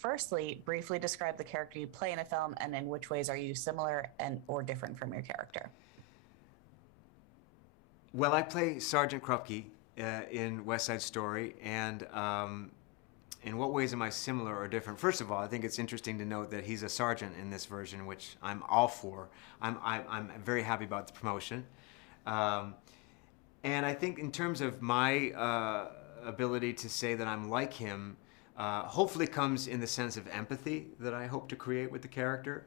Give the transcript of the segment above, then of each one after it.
Firstly, briefly describe the character you play in a film and in which ways are you similar and or different from your character. Well, I play Sergeant Krupke in West Side Story, and in what ways am I similar or different? First of all, I think it's interesting to note that he's a sergeant in this version, which I'm all for. I'm very happy about the promotion. Um, and I think in terms of my ability to say that I'm like him, hopefully comes in the sense of empathy that I hope to create with the character.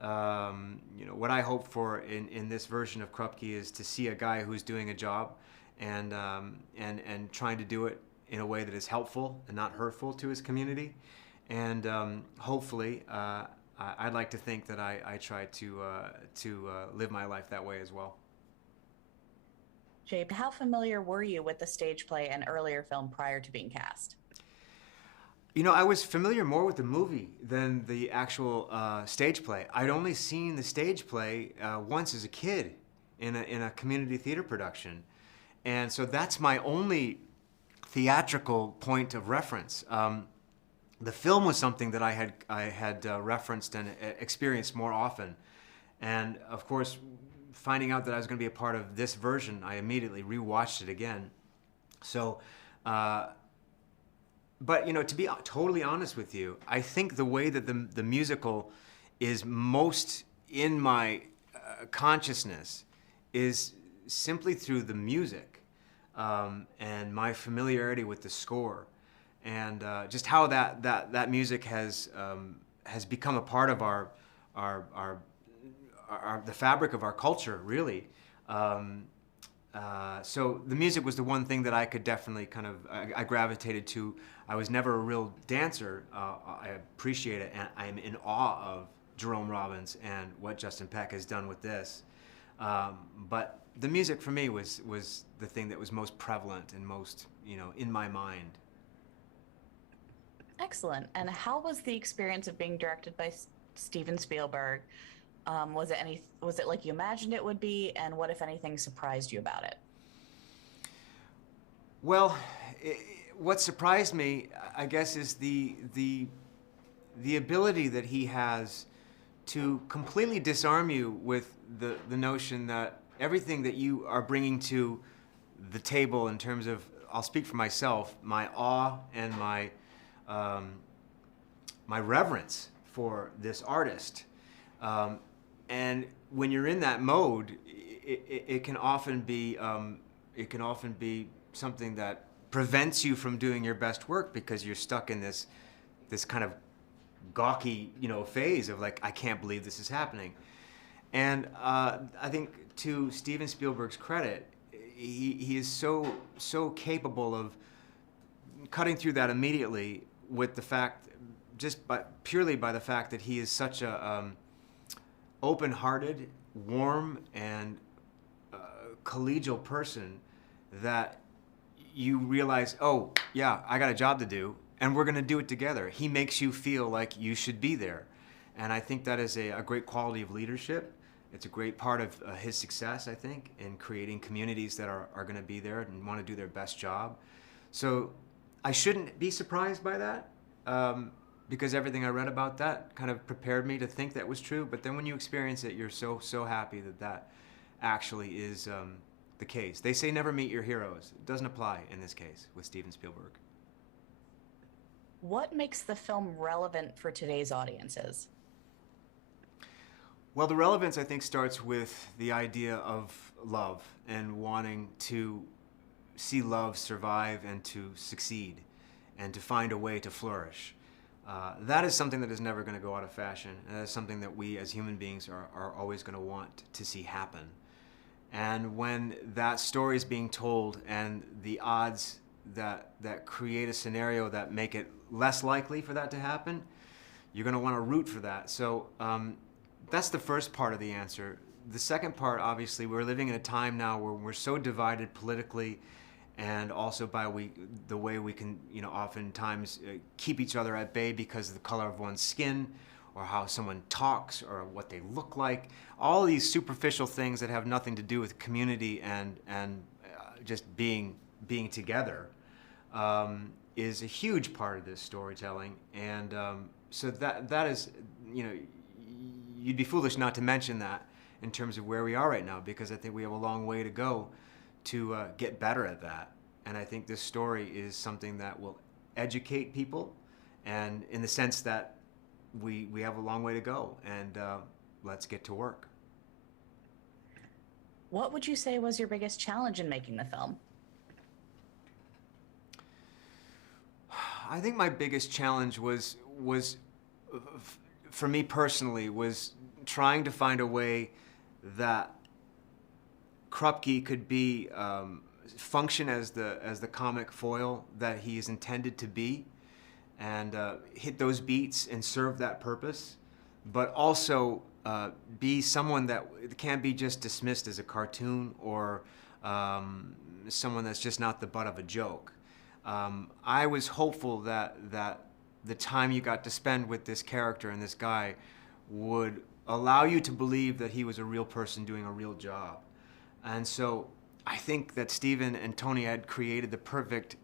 What I hope for in this version of Krupke is to see a guy who's doing a job and trying to do it in a way that is helpful and not hurtful to his community. And hopefully, I'd like to think that I try to live my life that way as well. Jay, how familiar were you with the stage play and earlier film prior to being cast? I was familiar more with the movie than the actual stage play. I'd only seen the stage play once as a kid in a community theater production. And so that's my only theatrical point of reference. The film was something that I had referenced and experienced more often. And of course, finding out that I was going to be a part of this version, I immediately rewatched it again. So, but to be totally honest with you, I think the way that the musical is most in my consciousness is simply through the music and my familiarity with the score, and just how that music has become a part of our the fabric of our culture, really. So the music was the one thing that I could definitely I gravitated to. I was never a real dancer. I appreciate it, and I'm in awe of Jerome Robbins and what Justin Peck has done with this. But the music for me was the thing that was most prevalent and most, in my mind. Excellent. And how was the experience of being directed by Steven Spielberg? Was it like you imagined it would be, and what, if anything, surprised you about it? Well, what surprised me, I guess, is the ability that he has to completely disarm you with the notion that everything that you are bringing to the table in terms of, I'll speak for myself, my awe and my reverence for this artist. And when you're in that mode, it can often be something that prevents you from doing your best work because you're stuck in this kind of gawky, phase of like, I can't believe this is happening. And I think to Steven Spielberg's credit, he is so capable of cutting through that immediately with the fact, purely by the fact that he is such a open-hearted, warm, and collegial person that you realize, oh, yeah, I got a job to do, and we're going to do it together. He makes you feel like you should be there. And I think that is a great quality of leadership. It's a great part of his success, I think, in creating communities that are going to be there and want to do their best job. So I shouldn't be surprised by that, because everything I read about that kind of prepared me to think that was true. But then when you experience it, you're so happy that actually is the case. They say never meet your heroes. It doesn't apply in this case with Steven Spielberg. What makes the film relevant for today's audiences? Well, the relevance, I think, starts with the idea of love and wanting to see love survive and to succeed and to find a way to flourish. That is something that is never going to go out of fashion. And that is something that we as human beings are always going to want to see happen. And when that story is being told and the odds that create a scenario that make it less likely for that to happen, you're going to want to root for that. So that's the first part of the answer. The second part, obviously, we're living in a time now where we're so divided politically and also by the way we can, oftentimes keep each other at bay because of the color of one's skin or how someone talks or what they look like. All these superficial things that have nothing to do with community and just being together is a huge part of this storytelling, and so that is, you know, you'd be foolish not to mention that in terms of where we are right now, because I think we have a long way to go to get better at that. And I think this story is something that will educate people, and in the sense that we have a long way to go, and let's get to work. What would you say was your biggest challenge in making the film? I think my biggest challenge was for me personally, was trying to find a way that Krupke could be function as the comic foil that he is intended to be, and hit those beats and serve that purpose, but also be someone that can't be just dismissed as a cartoon, or someone that's just not the butt of a joke. I was hopeful that the time you got to spend with this character and this guy would allow you to believe that he was a real person doing a real job. And so I think that Stephen and Tony have created the perfect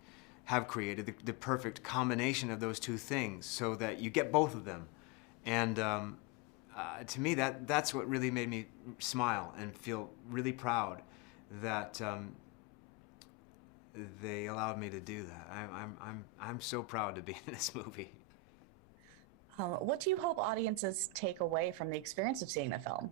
combination of those two things, so that you get both of them. And to me, that's what really made me smile and feel really proud that they allowed me to do that. I'm so proud to be in this movie. What do you hope audiences take away from the experience of seeing the film?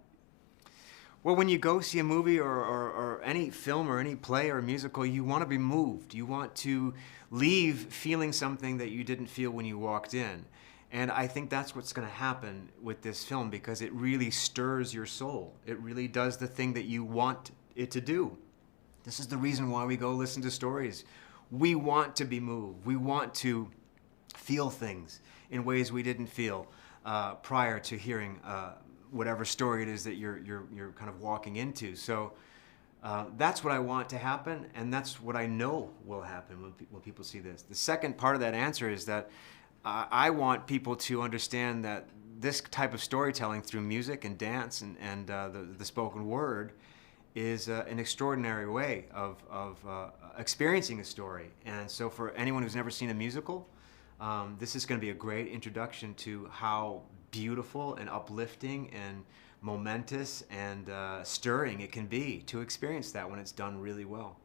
Well, when you go see a movie or any film or any play or musical, you want to be moved. You want to leave feeling something that you didn't feel when you walked in. And I think that's what's going to happen with this film, because it really stirs your soul. It really does the thing that you want it to do. This is the reason why we go listen to stories. We want to be moved. We want to feel things in ways we didn't feel prior to hearing whatever story it is that you're kind of walking into. So that's what I want to happen, and that's what I know will happen when people see this. The second part of that answer is that I want people to understand that this type of storytelling through music and dance and the spoken word is an extraordinary way of experiencing a story. And so for anyone who's never seen a musical, this is going to be a great introduction to how beautiful and uplifting and momentous and stirring it can be to experience that when it's done really well.